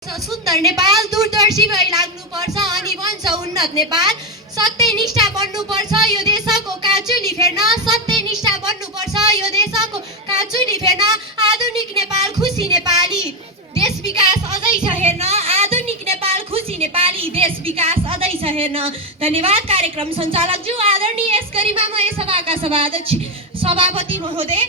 सुन्दर नेपाल दूरदर्शी भई लाग्नुपर्छ अनि भन्छ उन्नत नेपाल। सत्यनिष्ठा बन्नुपर्छ यो देशको काचुली फेर्न, सत्यनिष्ठा बन्नुपर्छ यो देशको काचुली फेर्न। आधुनिक नेपाल खुसी नेपाली देश विकास अझै छ हेर्न, आधुनिक नेपाल खुसी नेपाली देश विकास अझै छ हेर्न। धन्यवाद कार्यक्रम सञ्चालकज्यू, आदरणीय यस गरिमामय सभाका सभापति महोदय,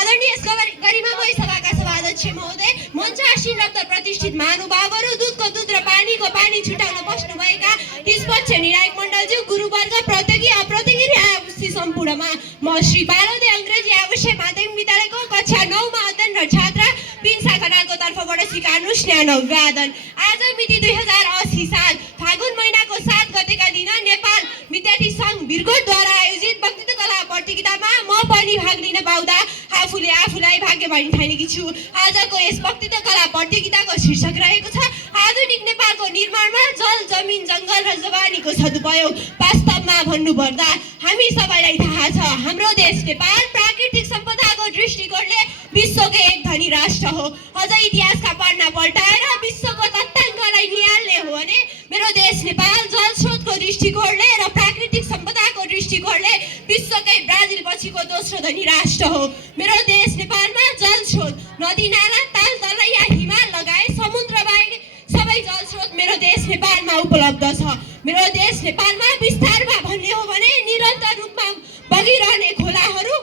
आदरणीय गरिमामय सभाका सभाध्यक्ष महोदय, मञ्चासीन रक्त प्रतिष्ठित महानुभावहरू, दूधको दूध र पानीको पानी छुटाउन बस्नुभएका निष्पक्ष निर्णायक मण्डलज्यू, गुरुवर्ग, प्रतियोगी अप्रतियोगी आवासी सम्पूर्णमा म श्री बालोदे अङ्ग्रेजी आवासीय माध्यमिक विद्यालयको कक्षा 9 मा अध्ययनरत छात्रा पिन्सा खनालको तर्फबाट स्वीकार्नु स्नेह अभिवादन। आज मिति 2080 साल फागुन महिनाको 7 गतेका दिन नेपाल विद्यार्थी सङ्घ भिरकोटद्वारा आयोजित वक्तृत्व कला प्रतियोगितामा म पनि भाग लिन पाउँदा आफूलाई भाग्यमानी ठानेकी छु। आजको यस वक्तृत्व कला प्रतियोगिताको शीर्षक रहेको छ आधुनिक नेपालको निर्माणमा जल, जमिन, जङ्गल र जवानीको सदुपयोग। वास्तवमा भन्नुपर्दा हामी सबैलाई थाहा छ हाम्रो देश नेपाल प्राकृतिक सम्पदाको दृष्टिकोणले विश्वकै एक धनी राष्ट्र हो। अझ इतिहासका पन्ना पल्टाएर विश्वको तथ्याङ्कलाई निहाल्ने हो भने मेरो देश नेपाल जलस्रोतको दृष्टिकोणले र प्राकृतिक सम्पदाको दृष्टिकोणले विश्वकै ब्राजिल पछिको दोस्रो धनी राष्ट्र हो। मेरो देश नेपालमा जलस्रोत नदी नाला, ताल तलैया, हिमाल लगायत समुद्र बाहेक सबै जलस्रोत मेरो देश नेपालमा उपलब्ध छ। मेरो देश नेपालमा विस्तारमा भन्ने हो भने निरन्तर रूपमा बगिरहने खोलाहरू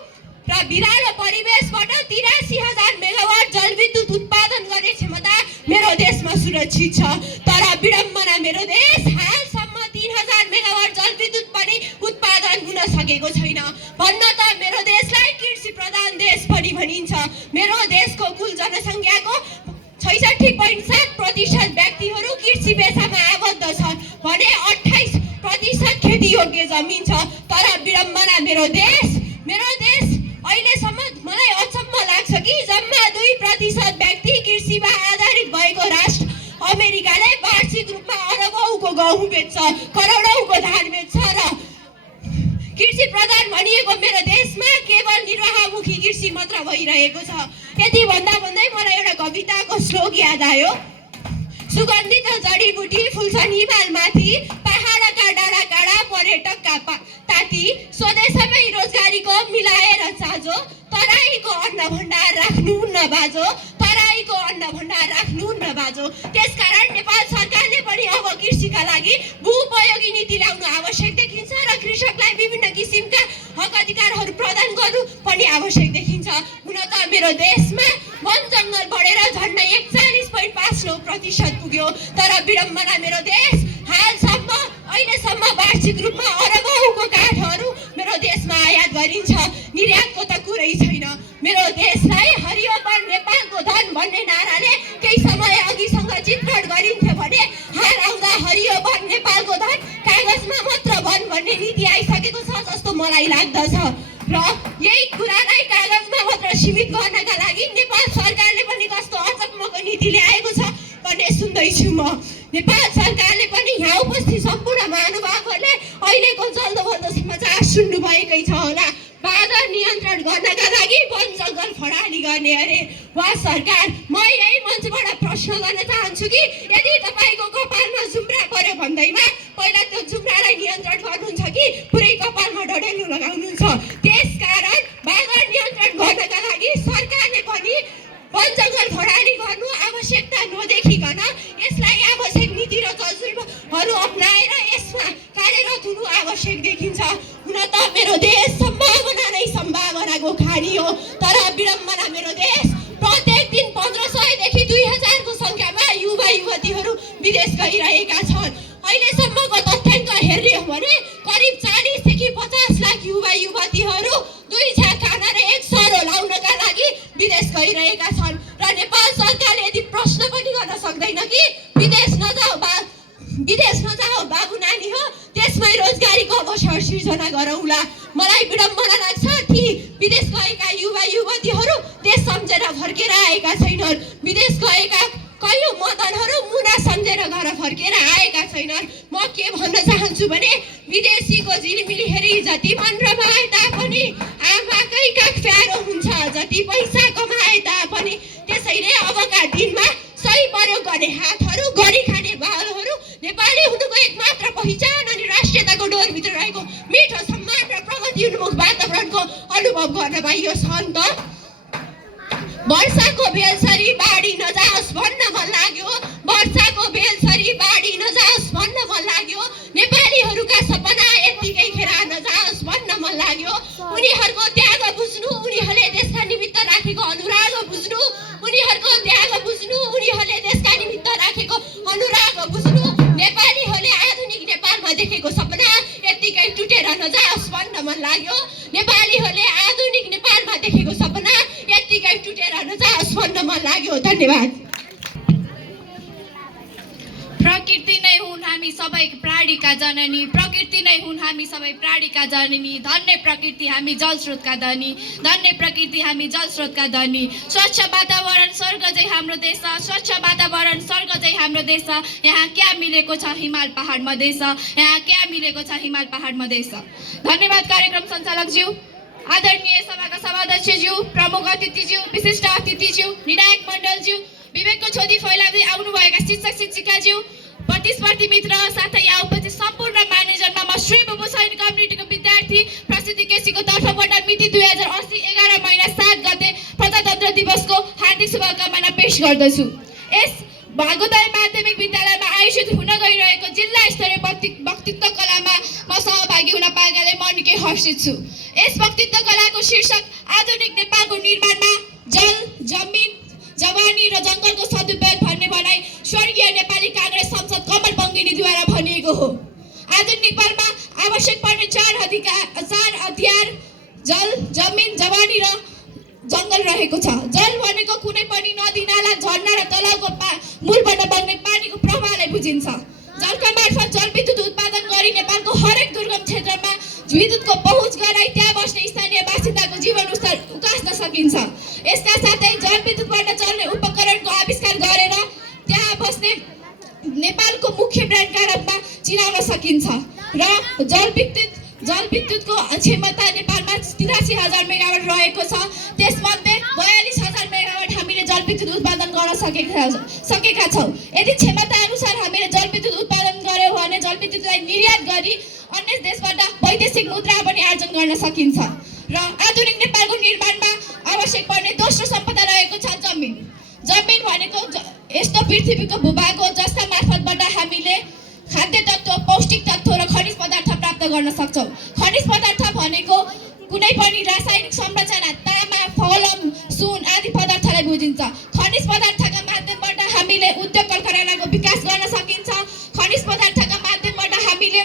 र भिरालो परिवेशबाट 83,000 मेगावाट जलविद्युत उत्पादन गर्ने क्षमता मेरो देशमा सुरक्षित छ। तर विडम्बना मेरो देश हालसम्म 3,000 मेगावाट जलविद्युत पनि उत्पादन हुन सकेको छैन। भन्न त मेरो देशलाई कृषि प्रधान देश पनि भनिन्छ। मेरो देशको कुल जनसङ्ख्याको 66.7% व्यक्तिहरू कृषि पेसामा आबद्ध छन् भने 28% खेतीयोग्य जमिन छ। तर विडम्बना मेरो देश अहिलेसम्म मलाई अचम्म लाग्छ कि जम्मा 2% व्यक्ति कृषिमा आधारित भएको राष्ट्र अमेरिकाले वार्षिक रूपमा अरबौँको गहुँ बेच्छ, करोडौँको धान बेच्छ र कृषि प्रधान भनिएको मेरो देशमा केवल निर्वाहमुखी कृषि मात्र भइरहेको छ। यति भन्दा भन्दै मलाई एउटा कविताको श्लोक याद आयो। सुगन्धित जडीबुटी फुल्छन् हिमालमाथि, पहाडका डाँडा काँडा पर्यटकका ताती, स्वदेशमै रोजगारीको मिलाएर चाँजो, तराईको अन्न भण्डार राख्नु न बाजो, तराईको अन्न भण्डार राख्नु न बाजो। त्यसकारण नेपाल सरकारले पनि अब कृषिका लागि भूउपयोगी नीति ल्याउनु आवश्यक देखिन्छ र कृषकलाई विभिन्न किसिमका हक अधिकारहरू प्रदान गर्नु पनि आवश्यक देखिन्छ। हुन त मेरो देशमा वन जङ्गल बढेर झन्डै 41.5% पुग्यो। तर विडम्बना मेरो देश अहिलेसम्म वार्षिक रूपमा अरबौँको काठहरू मेरो देशमा आयात गरिन्छ, निर्यातको त कुरै छैन। मेरो देशलाई हरियो वन नेपालको धन भन्ने नाराले केही समय अघिसँग चित्रण गरिन्थ्यो भने हाल आउँदा हरियो वन नेपालको धन कागजमा मात्र वन भन्ने नीति आइसकेको छ जस्तो मलाई लाग्दछ। र यही कुरालाई कागजमा मात्र सीमित गर्नका लागि नेपाल सरकारले पनि कस्तो अचम्मको नीति ल्याएको छ भन्ने सुन्दैछु म। नेपाल सरकारले पनि यहाँ उपस्थित सम्पूर्ण महानुभावहरूले अहिलेको जल्दोबल्दो समाचार सुन्नुभएकै छ होला। बाजा नियन्त्रण गर्नका लागि वन जङ्गल फडाली गर्ने अरे वा सरकार। म यही मञ्चबाट प्रश्न गर्न चाहन्छु कि यदि तपाईँको कपालमा जुम्रा पर्यो भन्दैमा पहिला त्यो जुम्रालाई नियन्त्रण गर्नुहुन्छ कि पुरै कपालमा डडेलु लगाउनुहुन्छ? त्यसकारण बाजा नियन्त्रण गर्नका लागि सरकारले पनि वन जङ्गल फडाली गर्नु आवश्यकता नदेखिकन यसलाई आवश्यक नीति र तजुर्बाहरू अप्नाएर यसमा कार्यरत हुनु आवश्यक देखिन्छ। हुन त मेरो देश सम्भावना नै सम्भावनाको खानी हो। तर विडम्बना मेरो देश प्रत्येक दिन 1500 देखि 2000 को सङ्ख्यामा युवा युवतीहरू विदेश गइरहेका छन्। अहिलेसम्मको तथ्याङ्क हेर्ने हो भने करिब 40 देखि 50 लाख युवा युवतीहरू 2 छ्या खाना र 1 सरो लाउनका लागि विदेश गइरहेका छन्। र नेपाल सरकारले यदि प्रश्न पनि गर्न सक्दैन कि विदेश नजाऊ बाबु नानी हो, त्यसमै रोजगारीको अवसर सिर्जना गरौँला। मलाई विडम्बना लाग्छ ती विदेश गएका युवा युवतीहरू देश सम्झेर फर्केर आएका छैनन्। विदेश गएका कयौँ मदनहरू मुना सम्झेर घर फर्केर आएका छैनन्। म के भन्न चाहन्छु भने विदेशीको झिलिमिली हेरी जति मन रमाए तापनि आमाकै काख प्यारो हुन्छ, जति पैसा कमाए तापनि। त्यसैले अबका दिनमा सही प्रयोग गर्ने हातहरू, गरी खाने बालहरू, नेपाली हुनुको एकमात्र पहिचान अनि राष्ट्रियताको डोरभित्र रहेको मिठो सम्मान र प्रगति उन्मुख वातावरणको अनुभव गर्न पाइयो। सन्त वर्षाको बेलसरी बाढी नजाओस् भन्न मन लाग्यो, वर्षाको बेलसरी बाढी नजाओस् भन्न मन लाग्यो, नेपालीहरूका सपना यत्तिकै खेरा नजाओस् भन्न मन लाग्यो। उनीहरूको त्याग बुझ्नु, उनीहरूले देशका निमित्त राखेको अनुराग बुझ्नु, उनीहरूको त्याग बुझ्नु, उनीहरूले देशका निमित्त राखेको अनुराग बुझ्नु, नेपालीहरूले आधुनिक नेपालमा देखेको सपना यत्तिकै टुटेर नजाओस् भन्न मन लाग्यो, नेपालीहरूले आधुनिक नेपालमा देखेको सपना यत्तिकै टुटेर नजाओस् भन्न मन लाग्यो। धन्यवाद। प्रकृति नै हुन् हामी सबै प्राणीका जननी, प्रकृति नै हुन् हामी सबै प्राणीका जननी, धन्य प्रकृति हामी जलस्रोतका धनी, धन्य प्रकृति हामी जलस्रोतका धनी। स्वच्छ वातावरण स्वर्ग जै हाम्रो देश, स्वच्छ वातावरण स्वर्ग जै हाम्रो देश, यहाँ क्या मिलेको छ हिमाल पहाड मधेस, यहाँ क्या मिलेको छ हिमाल पहाड मधेस। धन्यवाद कार्यक्रम सञ्चालकज्यू, आदरणीय सभाका सभाध्यक्षज्यू, प्रमुख अतिथिज्यू, विशिष्ट अतिथिज्यू, निर्णायक मण्डलज्यू, विवेकको छोदी फैलाउँदै आउनुभएका शिक्षक शिक्षिकाज्यू, प्रतिस्पर्धी मित्र साथै यहाँ उपस्थित सम्पूर्ण मानिसहरुमा म श्री बुबु सैनिक कम्युनिटीको विद्यार्थी प्रसिद्धि केसीको तर्फबाट मिति 2080 11 महिना 7 गते प्रजातन्त्र दिवसको हार्दिक शुभकामना पेश गर्दछु। यस भागोदय माध्यमिक विद्यालयमा आयोजित हुन गइरहेको जिल्ला स्तरीय वक्तृत्व कलामा म सहभागी हुन पाएकाले म निकै हर्षित छु। यस वक्तृत्व कलाको शीर्षक आधुनिक नेपालको निर्माणमा जल, जमिन, जवानी र जंगलको सदुपयोग भन्ने भनाइ स्वर्गीय नेपाली कांग्रेस सांसद कमल बङ्गिनीद्वारा भनिएको हो। आधुनिक नेपालमा आवश्यक पर्ने चार हतियार जल, जमिन, जवानी र जंगल रहेको छ। जल भनेको कुनै पनि नदी, नाला, झरना र तलाउको मूलबाट बग्ने पानीको प्रवाहलाई बुझिन्छ। जलका मार्फत जलविद्युत उत्पादन गरी नेपालको हरेक दुर्गम क्षेत्रमा विद्युतको पहुँच गराई त्यहाँ बस्ने स्थानीय बासिन्दाको जीवन स्तर उकास्न सकिन्छ। यसका साथै जलविद्युतबाट चल्ने उपकरणको आविष्कार गरेर त्यहाँ बस्ने नेपालको मुख्य ब्रान्डका रूपमा चिनाउन सकिन्छ र जलविद्युतको क्षमता नेपालमा 83,000 मेगावाट रहेको छ। त्यसमध्ये 42,000 मेगावाट हामीले जलविद्युत उत्पादन गर्न सकेका छौँ। यदि क्षमता अनुसार हामीले जलविद्युत उत्पादन गर्यौँ भने जलविद्युतलाई निर्यात गरी अन्य देशबाट वैदेशिक मुद्रा पनि आर्जन गर्न सकिन्छ र आधुनिक नेपालको निर्माणमा आवश्यक पर्ने दोस्रो सम्पदा रहेको छ जमिन। जमिन भनेको यस्तो पृथ्वीको भूभाग हो जसका मार्फतबाट हामीले खाद्य तत्त्व, पौष्टिक तत्त्व र खनिज पदार्थ प्राप्त गर्न सक्छौँ। खनिज पदार्थ भनेको कुनै पनि रासायनिक संरचना, तामा, फलम, सुन आदि पदार्थलाई बुझिन्छ। खनिज पदार्थका माध्यमबाट हामीले उद्योग कलकारखानाको विकास गर्न सकिन्छ। खनिज पदार्थका माध्यमबाट हामीले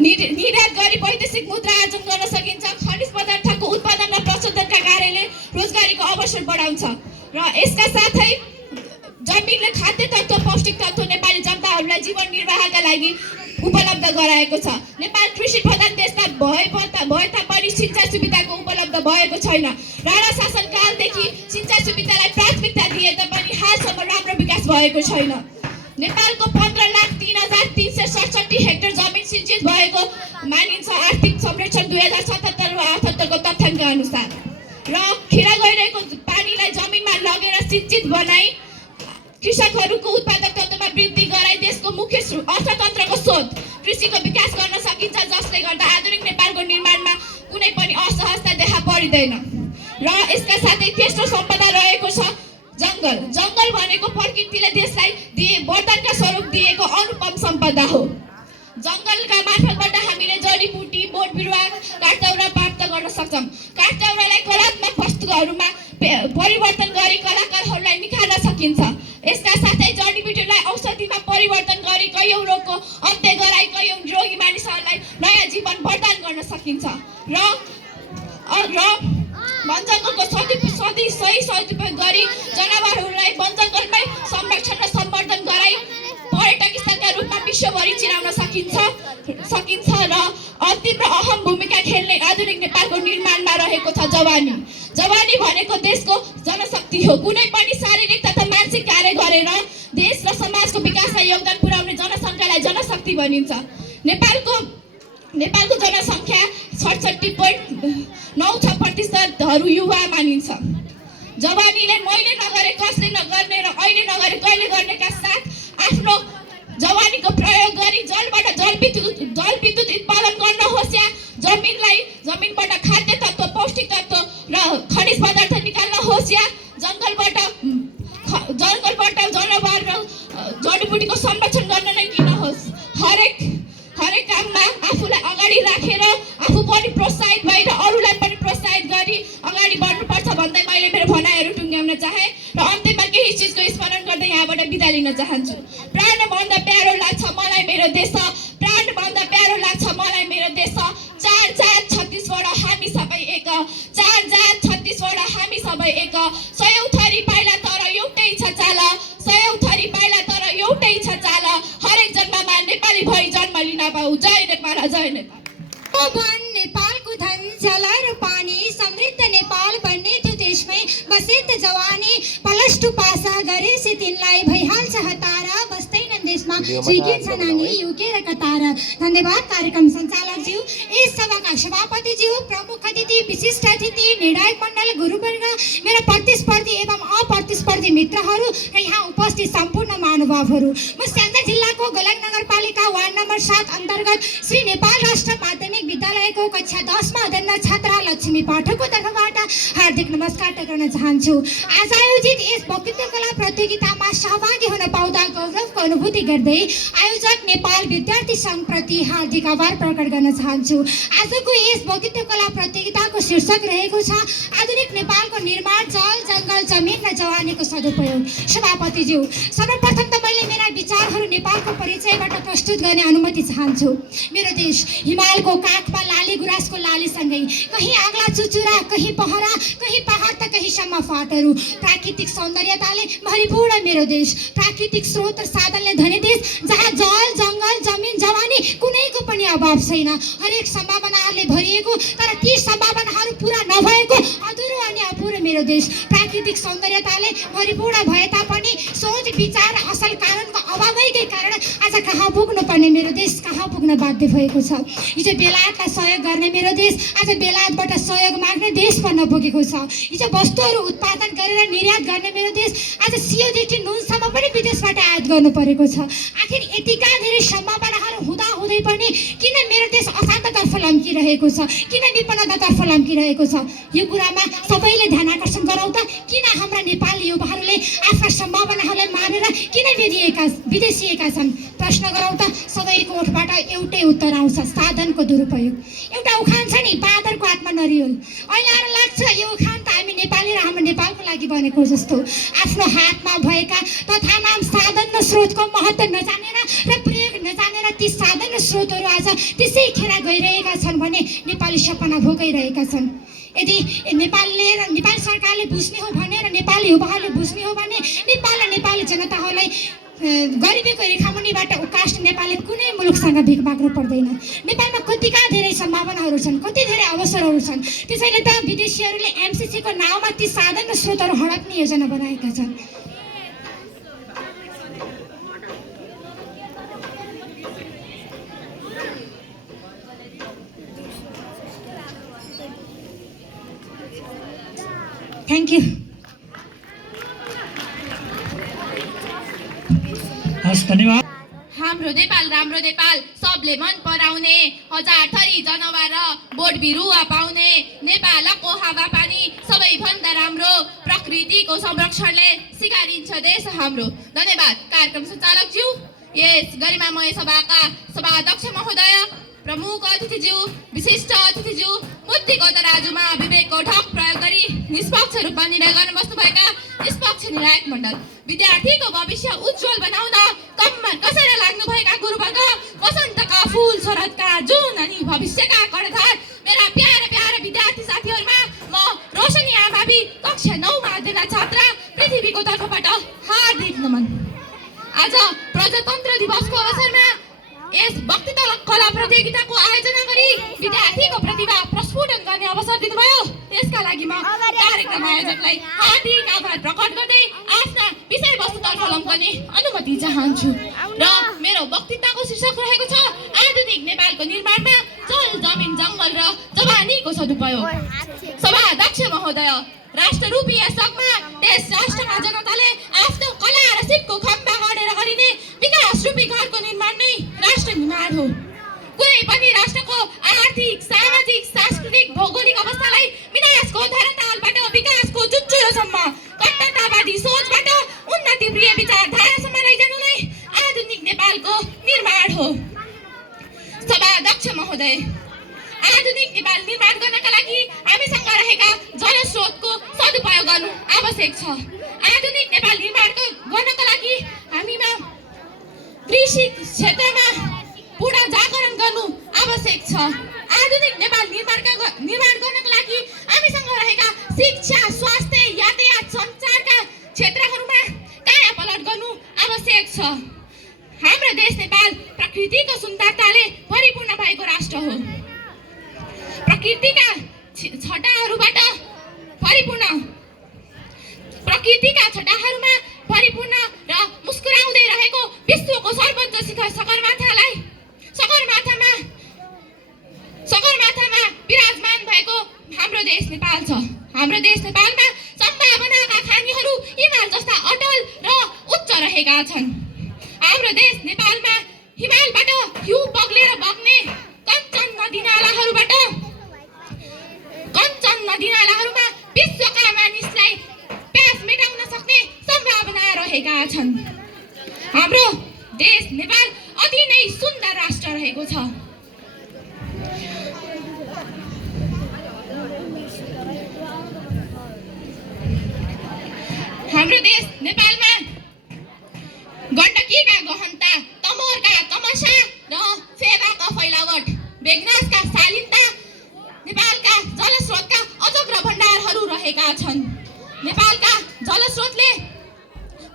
निर्यात गरी वैदेशिक मुद्रा आर्जन गर्न सकिन्छ। खनिज पदार्थको उत्पादन र प्रशोधनका कार्यले रोजगारीको अवसर बढाउँछ र यसका साथै जमिनले खाद्य तत्त्व, पौष्टिक तत्त्व नेपाली जनताहरूलाई जीवन निर्वाहका लागि उपलब्ध गराएको छ। नेपाल कृषि प्रधान देश भए तापनि सिंचाइ सुविधाको उपलब्ध भएको छैन। राणा शासनकालदेखि सिंचाइ सुविधालाई प्राथमिकता दिए तापनि हालसम्म राम्रो विकास भएको छैन। नेपालको 15,03,367 हेक्टर जमिन सिंचित भएको मानिन्छ आर्थिक सर्वेक्षण 2077 वा 78 को तथ्याङ्क अनुसार र खेर गइरहेको पानीलाई जमिनमा लगेर सिंचित बनाई कृषकहरूको उत्पादकतामा वृद्धि गराई देशको मुख्य अर्थतन्त्रको स्रोत कृषिको विकास गर्न सकिन्छ, जसले गर्दा आधुनिक नेपालको निर्माणमा कुनै पनि असहजता देखा परिदैन। र यसका साथै तेस्रो सम्पदा रहेको छ जंगल। जंगल भनेको प्रकृतिले देशलाई वरदानका स्वरूप दिएको अनुपम सम्पदा हो। जंगलका मार्फतबाट हामीले जडीबुटी, बोट बिरुवा, काठदाउरा प्राप्त गर्न सक्छौँ। काठदाउरालाई कलात्मक वस्तुहरूमा परिवर्तन गरी कलाकारहरूलाई निखार्न सकिन्छ। यसका साथै जडीबुटीलाई औषधिमा परिवर्तन गरी कयौं रोगको अन्त्य गराई कयौं रोगी मानिसहरूलाई नयाँ जीवन प्रदान गर्न सकिन्छ र वनजङ्गलको सही सदुपयोग गरी जनावरहरूलाई वनजङ्गलमै संरक्षण र सम्वर्धन गराई पर्यटक स्थलका रूपमा विश्वभरि चिनाउन सकिन्छ र अन्तिम र अहम भूमिका खेल्ने आधुनिक नेपालको निर्माणमा रहेको छ जवानी। जवानी भनेको देशको जनशक्ति हो। कुनै पनि शारीरिक तथा मानसिक कार्य गरेर देश र समाजको विकासमा योगदान पुर्याउने जनसङ्ख्यालाई जनशक्ति भनिन्छ। नेपालको जनसङ्ख्या 66.96% युवा मानिन्छ। जवानीले मैले नगरे कसले नगर्ने र अहिले नगरे कहिले गर्नेका साथ आफ्नो जवानीको प्रयोग गरी जलविद्युत उत्पादन गर्न होस् या जमिनबाट खाद्य तत्त्व पौष्टिक तत्त्व र खनिज पदार्थ निकाल्न होस् या जङ्गलबाट जनावर र जडीबुटीको संरक्षण गर्न नै किन होस् हरेक काममा आफूलाई अगाडि राखेर आफू पनि प्रोत्साहित भएर अरूलाई पनि प्रोत्साहित गरी अगाडि बढ्नुपर्छ भन्दै मैले मेरो भनाइहरू टुङ्ग्याउन चाहे र अन्त्यमा केही चिजको स्मरण गर्दै यहाँबाट बिदा लिन चाहन्छु। प्राणभन्दा प्यारो लाग्छ मलाई मेरो देश, प्राणभन्दा प्यारो लाग्छ मलाई मेरो देश। 4 जात छत्तीसगढ हामी सबै एक, 4 जात छत्तीसगढ हामी सबै एक। सयौं थरी पाइला तर एउटै छ चाल, सयौं थरी पाइला तर एउटै छ चाल। हरेक जन्ममा नेपाली भई जन्म लिन पाऊ। जय नेपाल, जय नेपाल। भन नेपालको धन जल र पानी, समृद्ध नेपाल बन्ने थियो देशमै बसे त जवानी। प्लस टू पास गरेपछि तिनलाई भइहाल्छ हतारा, बस्दैनन् देशमा सिकिन्छ नानी युके र कतारा। धन्यवाद कार्यक्रम सञ्चालकज्यू, यस सभाका सभापतिज्यू, प्रमुख अतिथि, विशिष्ट अतिथि, निर्णायक मण्डल, गुरुवर्ग, मेरा प्रतिस्पर्धी एवं अप्रतिस्पर्धी मित्रहरू र यहाँ उपस्थित सम्पूर्ण महानुभावहरू। म स्याङ्जा जिल्लाको गलक नगरपालिका वार्ड नम्बर 7 अन्तर्गत श्री नेपाल राष्ट्र माध्यमिक विद्यालयको कक्षा 10 मा अध्ययन छात्रा लक्ष्मी पाठकको तर्फबाट हार्दिक नमस्कार टक्राउन चाहन्छु। आज आयोजित यस वक्तृत्व कला प्रतियोगितामा सहभागी हुन पाउँदा गौरवको अनुभूति गर्दै आयोजक नेपाल विद्यार्थी सङ्घ प्रति हार्दिक आभार प्रकट गर्न चाहन्छु। आजको यस वक्तृत्व कला प्रतियोगिताको शीर्षक रहेको छ आधुनिक नेपालको निर्माण, जल, जङ्गल, जमिन र जवानीको सदुपयोग। सभापतिज्यू, सर्वप्रथम त मैले मेरा विचारहरू नेपालको परिचयबाट प्रस्तुत गर्ने अनुमति चाहन्छु। मेरो देश हिमालको काखमा लाली गुराँसको लालीसँगै कहीँ आग्ला चुचुरा, कहीँ पहरा, कहीँ पहाड त कहीँसम्म फाटहरू। प्राकृतिक सौन्दर्यताले भरिपूर्ण मेरो देश, प्राकृतिक स्रोत र साधनले धनी देश, जहाँ जल, जङ्गल, जमिन, जवानी कुनैको पनि अभाव छैन। हरेक सम्भावनाहरूले भरिएको तर ती सम्भावनाहरू पुरा नभएको अधुरो अनि अपुरो मेरो देश। प्राकृतिक सौन्दर्यताले भरिपूर्ण भए तापनि सोच, विचार, असल कानुनको अभावैकै कारण आज कहाँ पुग्नुपर्ने मेरो देश कहाँ पुग्न बाध्य भएको छ। हिजो बेलायतलाई सहयोग गर्ने मेरो देश आज बेलायतबाट सहयोग माग्ने देश बन्न पुगेको छ। हिजो वस्तुहरू उत्पादन गरेर निर्यात गर्ने मेरो देश आज सियोदेखि नुनसम्म पनि विदेशबाट आयात गर्नु परेको छ। आखिर यतिका धेरै सम्भावनाहरू हुँदाहुँदै पनि किन मेरो देश अशान्ततर्फ लम्किरहेको छ, किन विपन्नतातर्फ लम्किरहेको छ? यो कुरामा सबैले ध्यान आकर्षण गरौँ त। किन हाम्रा नेपाली युवाहरूले आफ्ना सम्भावनाहरूलाई मारेर किन विदेशिएका छन्? प्रश्न गरौँ त। सबैको ओठबाट एउटै उत्तर आउँछ, साधनको दुरुपयोग। एउटा उखान छ नि, बाँदरको हातमा नरिवल। अहिले आएर लाग्छ यो उखान त हामी नेपाली र हाम्रो नेपालको लागि बनेको जस्तो। आफ्नो हातमा भएका तथा नाम साधन र स्रोतको महत्त्व नजानेर र प्रयोग नजानेर ती साधन र स्रोतहरू आज त्यसै खेर गइरहेका छन् भने नेपाली सपना भोगाइरहेका छन्। यदि नेपाली सरकारले बुझ्ने हो भने र नेपाली युवाहरूले बुझ्ने हो भने नेपाल र नेपाली जनताहरूलाई गरिबीको रेखामुनिबाट उकास्ने नेपालले कुनै मुलुकसँग भिख माग्नु पर्दैन। नेपालमा कतिका धेरै सम्भावनाहरू छन्, कति धेरै अवसरहरू छन्। त्यसैले त विदेशीहरूले एमसिसीको नाउँमा ती साधन र स्रोतहरू हडप्ने योजना बनाएका छन्। Thank you. धन्यवाद। हाम्रो नेपाल राम्रो नेपाल, सबले मन पराउने, हजार थरी जनावर र बोट बिरुवा पाउने, नेपालको हावापानी सबैभन्दा राम्रो, प्रकृतिको संरक्षणले सिकारिन्छ देश हाम्रो। धन्यवाद कार्यक्रम सञ्चालकज्यू, यस गरिमामय सभाका सभाध्यक्ष महोदय, प्रमुख अतिथिज्यू, विशिष्ट अतिथिज्यू, बुद्धिको तराजुमा विवेकको ढक प्रयोग गरी निष्पक्ष रूपमा निर्णय गर्न बस्नुभएका निष्पक्ष निर्णायक मण्डल, विद्यार्थीको भविष्य उज्जवल बनाउन कम्मर कसेर लाग्नुभएका गुरुवर्ग, वसन्तका फुल शरदका जुन अनि भविष्यका कर्णधार मेरा प्यारा विद्यार्थी साथीहरूमा म रोशनी आमाबी कक्षा 9 मा अध्ययन छात्रा पृथ्वीको तर्फबाट हार्दिक नमन। आज प्रजातन्त्र दिवसको अवसरमा यस वक्तृत्व कला प्रतियोगिताको आयोजना गरी विद्यार्थीको प्रतिभा प्रस्फुटन गर्ने अवसर दिनुभयो, त्यसका लागि म कार्यक्रम आयोजकलाई हार्दिक आभार प्रकट गर्दै आफ्ना विषयवस्तुतर्फ लम्कने अनुमति चाहन्छु। र मेरो वक्तृत्वको शीर्षक रहेको छ आधुनिक नेपालको निर्माणमा जल, जमिन, जङ्गल र जवानीको सदुपयोग। सभाध्यक्ष महोदय, राष्ट्ररूपी यसमा देश राष्ट्रका जनताले आफ्नो कला र सिपको खम्बा गाडेर गरिने विकासरूपी घरको निर्माण नै राष्ट्र निर्माण हो। कुनै पनि राष्ट्रको आर्थिक, सामाजिक, सांस्कृतिक, भौगोलिक अवस्थालाई विनाशको धरातलबाट विकासको चुच्चुरोसम्म कट्टरतावादी सोचबाट उन्नति प्रिय विचारधारासम्म लैजानु नै आधुनिक नेपालको निर्माण हो। सभाध्यक्ष महोदय, आधुनिक नेपाल निर्माण गर्नका लागि हामीसँग रहेका जलस्रोतको सदुपयोग गर्नु आवश्यक छ। आधुनिक नेपाल निर्माण गर्नका लागि हामीमा कृषि क्षेत्रमा पूर्ण जागरण गर्नु आवश्यक छ। आधुनिक नेपाल निर्माण गर्नका लागि हामीसँग रहेका शिक्षा, स्वास्थ्य, यातायात, सञ्चारका क्षेत्रहरूमा कायापलट गर्नु आवश्यक छ। हाम्रो देश नेपाल प्रकृतिको सुन्दरताले परिपूर्ण भएको राष्ट्र हो। प्रकृतिका छटाहरूमा परिपूर्ण र मुस्कुराउँदै रहेको विश्वको सर्वोच्च शिखर सगरमाथामा विराजमान भएको हाम्रो देश नेपाल छ। हाम्रो देश नेपालमा सम्भावनाका खानीहरू हिमाल जस्ता अटल र उच्च रहेका छन्। हाम्रो देश नेपालमा हिमालबाट हिउँ बग्लेर बग्ने कञ्चन नदीनालाहरूमा विश्वका मानिसलाई प्यास मेटाउन सक्ने सम्भावना रहेका छन्। हाम्रो देश नेपाल अति नै सुन्दर राष्ट्र रहेको छ। हाम्रो देश नेपालमा गण्डकीका गहनता, तमोरका तमसा र फेवाका फैलावट, बेगनासका शालीनता, नेपालका जलस्रोतका अजग्र भण्डारहरू रहेका छन्। नेपालका जलस्रोतले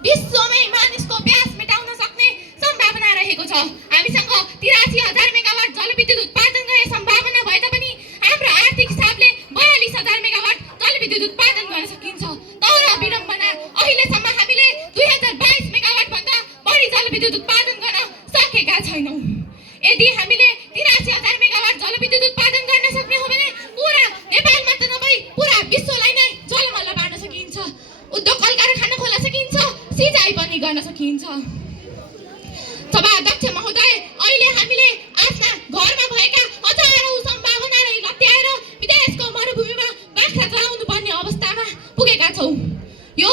विश्वमै मानिसको प्यास मेटाउन सक्ने सम्भावना रहेको छ। हामीसँग 83,000 मेगावाट जलविद्युत उत्पादन गर्ने सम्भावना भए तापनि हाम्रो आर्थिक हिसाबले 42,000 मेगावाट जलविद्युत उत्पादन गर्न सकिन्छ। तर विडम्बना, अहिलेसम्म हामीले 2022 मेगावाट भन्दा बढी जलविद्युत उत्पादन गर्न सकेका छैनौँ। यदि हामीले 83,000 मेगावाट जलविद्युत उत्पादन गर्न सक्ने हो भने पुरा नेपाल मात्र नभई पुरा विश्वलाई नै जलमल्ल पार्न सकिन्छ। उद्योग कल कारखाना खोल्न सकिन्छ, सिँचाइ पनि गर्न सकिन्छ। सभाध्यक्ष महोदय, अहिले हामीले आफ्ना घरमा भएका हजारौं सम्भावनालाई लत्याएर विदेशको मरुभूमिमा बाख्रा चराउनु पर्ने अवस्थामा पुगेका छौँ। यो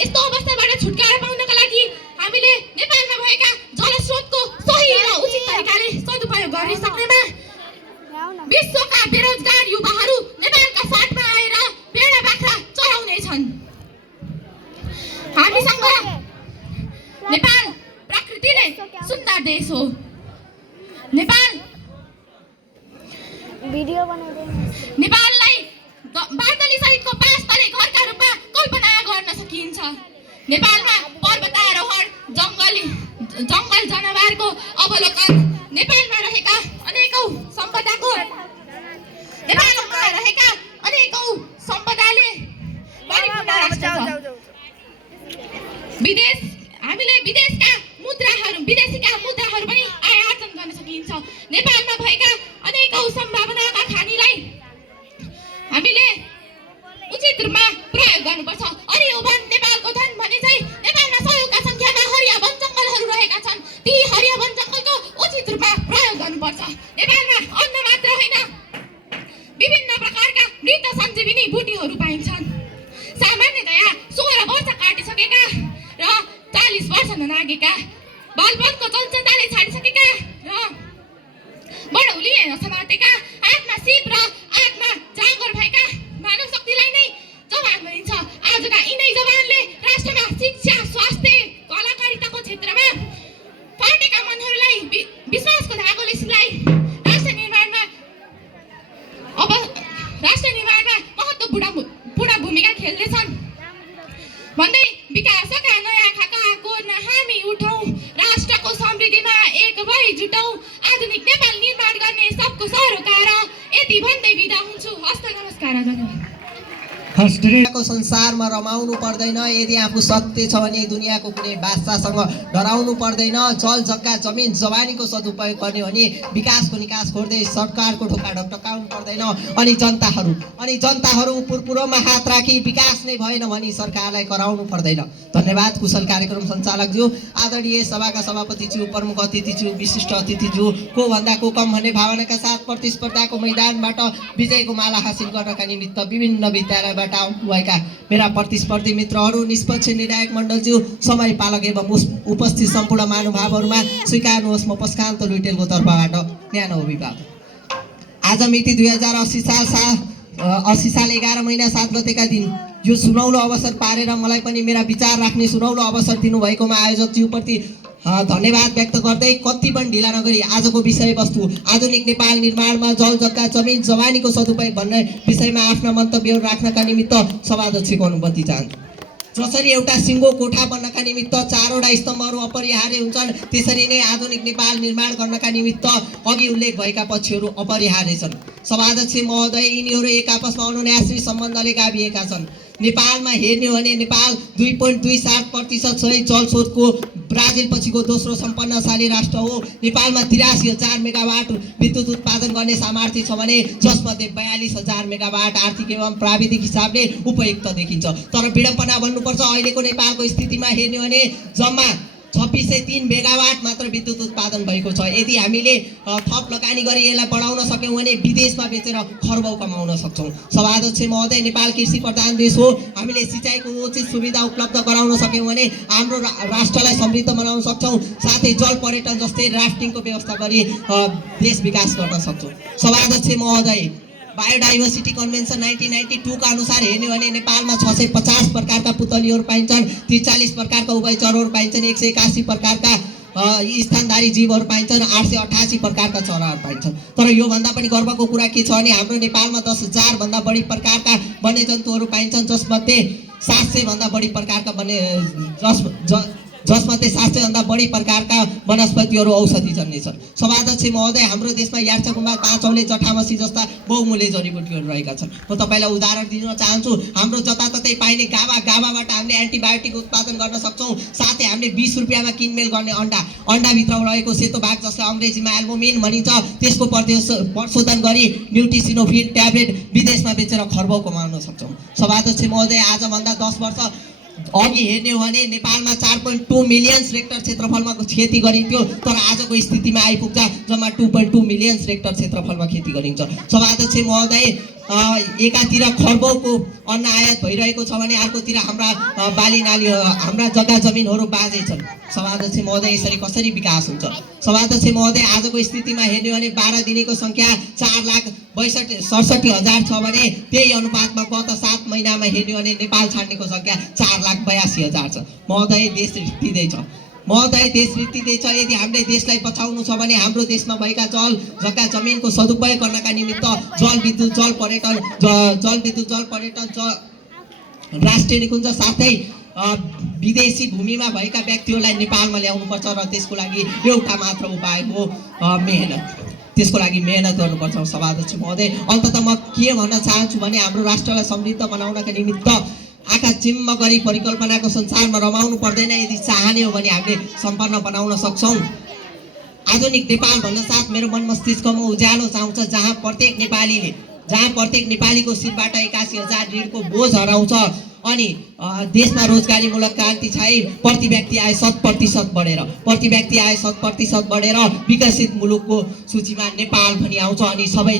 यस्तो अवस्थाबाट छुटकारा पाउनका लागि हामीले नेपालमा भएका जलस्रोतको सही र उचित तरिकाले सदुपयोग गर्न सक्नेमा विश्वका बेरोजगार युवाहरू नेपालका फाँटमा आएर भेडा बाख्रा चराउनेछन्। हामीसँग नेपाल प्रकृतिले सुन्दर देश हो। नेपाललाई बार्दली सहितको 5 तले घरका रूपमा कल्पना गर्न सकिन्छ। नेपालमा पर्वतारोहण, जङ्गल जनावरको अवलोकन, नेपालमा रहेका अनेकौं सम्पदाले परिपूर्ण राष्ट्र छ। हामीले विदेशीका मुद्राहरू पनि आयात गर्न सकिन्छ। नेपालमा भएका अनेकौं सम्भावनाका खानीलाई हामीले उचित रूपमा प्रयोग गर्नुपर्छ। हरियो वन नेपालको धन भने चाहिँ नेपालमा सयौंका संख्यामा हरिया वन जङ्गलहरू रहेका छन्। ती हरिया वन जङ्गलको उचित रूपमा प्रयोग गर्नुपर्छ। नेपालमा अन्न मात्र होइन, विभिन्न प्रकारका मृत सञ्जीविनी बुटीहरू पाइन्छन्। सामान्यतया 16 वर्ष काटिसकेका र 40 वर्ष ननागेका, बालपनको चञ्चलताले छाडिसकेका र बढौली नसमातेका, आत्मा सिप र आत्मा जाँगर भएका मानव शक्तिलाई नै जवान भनिन्छ। आजका यिनै जवानले राष्ट्रमा शिक्षा, स्वास्थ्य, कलाकारिताको क्षेत्रमा फाटेका मनहरूलाई विश्वासको धागोले सिलाई राष्ट्र निर्माणमा महत्त्वपूर्ण भूमिका खेल्नेछन् भन्दै विकासका नयाँ खाका कोर्न हामी उठौँ, राष्ट्रको समृद्धिमा एक भई जुटौँ, आधुनिक नेपाल निर्माण गर्ने सबको सरोकार। यति भन्दै बिदा हुन्छु। हस्त नमस्कार। धन्यवाद। दुनियाको संसारमा रमाउनु पर्दैन। यदि आफू सत्य छ भने दुनियाको कुनै बादशाहसँग डराउनु पर्दैन। जल जग्गा जमिन जवानीको सदुपयोग गर्ने भने विकासको निकास खोज्दै सरकारको ढोका ढकढकाउनु पर्दैन। अनि जनताहरू पुरपुरोमा हात राखी विकास नै भएन भने सरकारलाई कराउनु पर्दैन। धन्यवाद कुशल कार्यक्रम सञ्चालकज्यू, आदरणीय सभाका सभापतिज्यू, प्रमुख अतिथिज्यू, विशिष्ट अतिथिज्यू, को भन्दा को कम भन्ने भावनाका साथ प्रतिस्पर्धाको मैदानबाट विजयको माला हासिल गर्नका निमित्त विभिन्न विद्यालयबाट आउनुभएका मेरा प्रतिस्पर्धी मित्रहरू, निष्पक्ष निर्णायक मण्डलज्यू, समय पालक एवं उपस्थित सम्पूर्ण महानुभावहरूमा स्वीकार्नुहोस् म पस्कान्त लुइटेलको तर्फबाट न्यानो अभिवादन। आज मिति 2080 साल 11 महिना 7 गतेका दिन यो सुनौलो अवसर पारेर मलाई पनि मेरा विचार राख्ने सुनौलो अवसर दिनुभएकोमा आयोजकज्यूप्रति धन्यवाद व्यक्त गर्दै कति पनि ढिला नगरी आजको विषयवस्तु आधुनिक नेपाल निर्माणमा जल जग्गा जमिन जवानीको सदुपयोग भन्ने विषयमा आफ्ना मन्तव्यहरू राख्नका निमित्त सभाध्यक्षको अनुमति चाहन्छु। जसरी एउटा सिङ्गो कोठा बन्नका निमित्त 4वटा स्तम्भहरू अपरिहार्य हुन्छन्, त्यसरी नै आधुनिक नेपाल निर्माण गर्नका निमित्त अघि उल्लेख भएका पक्षहरू अपरिहार्य छन्। सभाध्यक्ष महोदय, यिनीहरू एक आपसमा अनुन्यासी सम्बन्धले गाभिएका छन्। नेपालमा हेर्ने हो भने नेपाल 2.27% सहित जलस्रोतको ब्राजिल पछिको दोस्रो सम्पन्नशाली राष्ट्र हो। नेपालमा 83,000 मेगावाट विद्युत उत्पादन गर्ने सामर्थ्य छ भने जसमध्ये 42,000 मेगावाट आर्थिक एवं प्राविधिक हिसाबले उपयुक्त देखिन्छ। तर विडम्बना भन्नुपर्छ, अहिलेको नेपालको स्थितिमा हेर्ने हो भने जम्मा 2603 मेगावाट मात्र विद्युत उत्पादन भएको छ। यदि हामीले थप लगानी गरी यसलाई बढाउन सक्यौँ भने विदेशमा बेचेर खर्बौँ कमाउन सक्छौँ। सभाध्यक्ष महोदय, नेपाल कृषि प्रधान देश हो। हामीले सिँचाइको उचित सुविधा उपलब्ध गराउन सक्यौँ भने हाम्रो राष्ट्रलाई समृद्ध बनाउन सक्छौँ। साथै जल पर्यटन जस्तै राफ्टिङको व्यवस्था गरी देश विकास गर्न सक्छौँ। सभाध्यक्ष महोदय, बायोडाइभर्सिटी कन्भेन्सन 1992 का अनुसार हेर्ने हो भने नेपालमा 650 प्रकारका पुतलीहरू पाइन्छन्, 43 प्रकारका उभयचरहरू पाइन्छन्, 181 प्रकारका स्थानधारी जीवहरू पाइन्छन्, 888 प्रकारका चराहरू पाइन्छन्। तर योभन्दा पनि गर्वको कुरा के छ भने हाम्रो नेपालमा 10,000 भन्दा बढी प्रकारका वन्यजन्तुहरू पाइन्छन्, जसमध्ये 700 भन्दा बढी प्रकारका जसमध्ये 700 भन्दा बढी प्रकारका वनस्पतिहरू औषधिजन्य छन्। सभाध्यक्ष महोदय, हाम्रो देशमा यार्चकुम्बा, काँचौले, जटामसी जस्ता बहुमूल्य जडीबुटीहरू रहेका छन्। म तपाईँलाई उदाहरण दिन चाहन्छु। हाम्रो जताततै पाइने गावाबाट हामीले एन्टिबायोटिक उत्पादन गर्न सक्छौँ। साथै हामीले 20 रुपियाँमा किनमेल गर्ने अन्डाभित्र रहेको सेतो भाग जसलाई अङ्ग्रेजीमा एल्बुमिन भनिन्छ, त्यसको प्रशोधन गरी न्युट्रिसिनोफिड ट्याब्लेट विदेशमा बेचेर खर्बौँ कमाउन सक्छौँ। सभाध्यक्ष महोदय, आजभन्दा 10 वर्ष अघि हेर्ने हो भने नेपालमा 4.2 मिलियन हेक्टर क्षेत्रफलमा खेती गरिन्थ्यो, तर आजको स्थितिमा आइपुग्छ जम्मा 2.2 मिलियन हेक्टर क्षेत्रफलमा खेती गरिन्छ। सभाध्यक्ष महोदय, एकातिर खर्बौँको अन्न आयात भइरहेको छ भने अर्कोतिर हाम्रा बाली नाली हाम्रा जग्गा जमिनहरू बाँझै छन्। सभाध्यक्ष महोदय, यसरी कसरी विकास हुन्छ? सभाध्यक्ष महोदय, आजको स्थितिमा हेर्ने हो भने 12 दिनेको सङ्ख्या 4,67,000 छ भने त्यही अनुपातमा गत 7 महिनामा हेर्ने हो भने नेपाल छाड्नेको सङ्ख्या 4,82,000 छ। महोदय, देश रित्तिँदैछ। यदि हामीले देशलाई बचाउनु छ भने हाम्रो देशमा भएका जल जग्गा जमिनको सदुपयोग गर्नका निमित्त जलविद्युत, जल पर्यटन, राष्ट्रिय निकुञ्ज साथै विदेशी भूमिमा भएका व्यक्तिहरूलाई नेपालमा ल्याउनुपर्छ र त्यसको लागि एउटा मात्र उपाय हो मेहनत। त्यसको लागि मेहनत गर्नुपर्छ। सभाध्यक्ष महोदय, अन्ततः म के भन्न चाहन्छु भने हाम्रो राष्ट्रलाई समृद्ध बनाउनका निमित्त आँखा चिम्म गरी परिकल्पनाको संसारमा रमाउनु पर्दैन। यदि चाहने हो भने हामीले सम्पन्न बनाउन सक्छौँ। आधुनिक नेपाल भन्न साथ मेरो मन मस्तिष्कमा उज्यालो चाहन्छ, जहाँ प्रत्येक नेपालीको शिरबाट 81,000 ऋणको बोझ हराउँछ अनि देशमा रोजगारीमूलक क्रान्ति छाई, प्रति व्यक्ति आय 100% बढेर विकसित मुलुकको सूचीमा नेपाल पनि आउँछ अनि सबै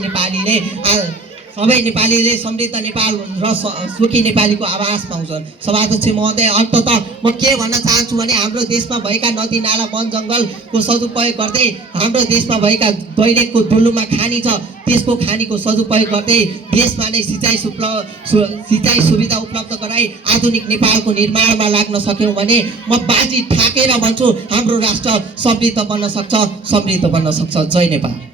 नेपालीले समृद्ध नेपाल र सुखी नेपालीको आवास पाउँछन्। सभाध्यक्ष महोदय, अन्ततः म के भन्न चाहन्छु भने हाम्रो देशमा भएका नदी नाला वन जङ्गलको सदुपयोग गर्दै हाम्रो देशमा भएका दैलेखको डुल्लुमा खानी छ, त्यसको खानीको सदुपयोग गर्दै देशमा नै सिँचाइ सुविधा उपलब्ध गराई आधुनिक नेपालको निर्माणमा लाग्न सक्यौँ भने म बाजी ठाकेर भन्छु हाम्रो राष्ट्र समृद्ध बन्न सक्छ। जय नेपाल।